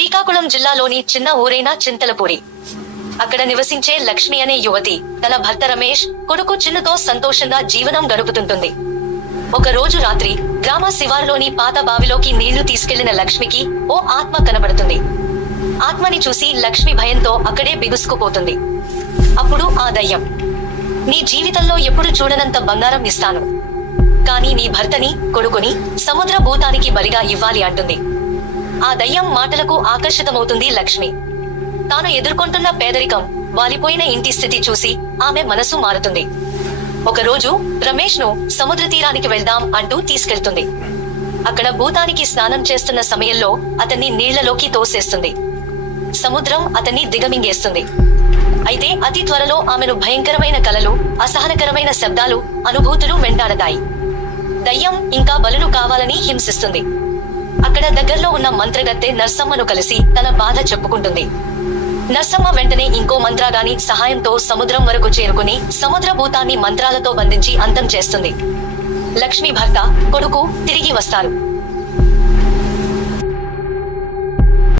శ్రీకాకుళం జిల్లాలోని చిన్న ఊరైన చింతలపూడి. అక్కడ నివసించే లక్ష్మి అనే యువతి తన భర్త రమేష్ కొడుకు చిన్నతో సంతోషంగా జీవనం గడుపుతుంటుంది. ఒక రోజు రాత్రి గ్రామ శివారులోని పాత బావిలోకి నీళ్ళు తీసుకెళ్ళిన లక్ష్మికి ఓ ఆత్మ కనబడుతుంది. ఆత్మని చూసి లక్ష్మి భయంతో అక్కడే బిగుసుకుపోతుంది. అప్పుడు ఆ దయ్యం నీ జీవితంలో ఎప్పుడు చూడనంత బంగారం ఇస్తాను. కానీ నీ భర్తని కొడుకుని సముద్ర భూతానికి బలిగా ఇవ్వాలి అంటుంది. ఆ దయ్యం మాటలకు ఆకర్షితమవుతుంది లక్ష్మి. తాను ఎదుర్కొంటున్న పేదరికం వాలిపోయిన ఇంటి స్థితి చూసి ఆమె మనసు మారుతుంది. ఒకరోజు రమేష్ను సముద్ర తీరానికి వెళ్దాం అంటూ తీసుకెళ్తుంది. అక్కడ భూతానికి స్నానం చేస్తున్న సమయంలో అతన్ని నీళ్ళలోకి తోసేస్తుంది. సముద్రం అతన్ని దిగమింగేస్తుంది. అయితే అతి త్వరలో ఆమెను భయంకరమైన కలలు అసహనకరమైన శబ్దాలు అనుభూతులు వెంటాడతాయి. దయ్యం ఇంకా బలులు కావాలని హింసిస్తుంది. అక్కడ దగ్గరలో ఉన్న మంత్రగత్తె నర్సమ్మను కలిసి తన బాధ చెప్పుకుంటుంది. నర్సమ్మ వెంటనే ఇంకో మంత్రాగాని సహాయంతో సముద్రం వరకు చేరుకుని సముద్ర భూతాన్ని మంత్రాలతో బంధించి అంతం చేస్తుంది. లక్ష్మి భర్త కొడుకు తిరిగి వస్తారు.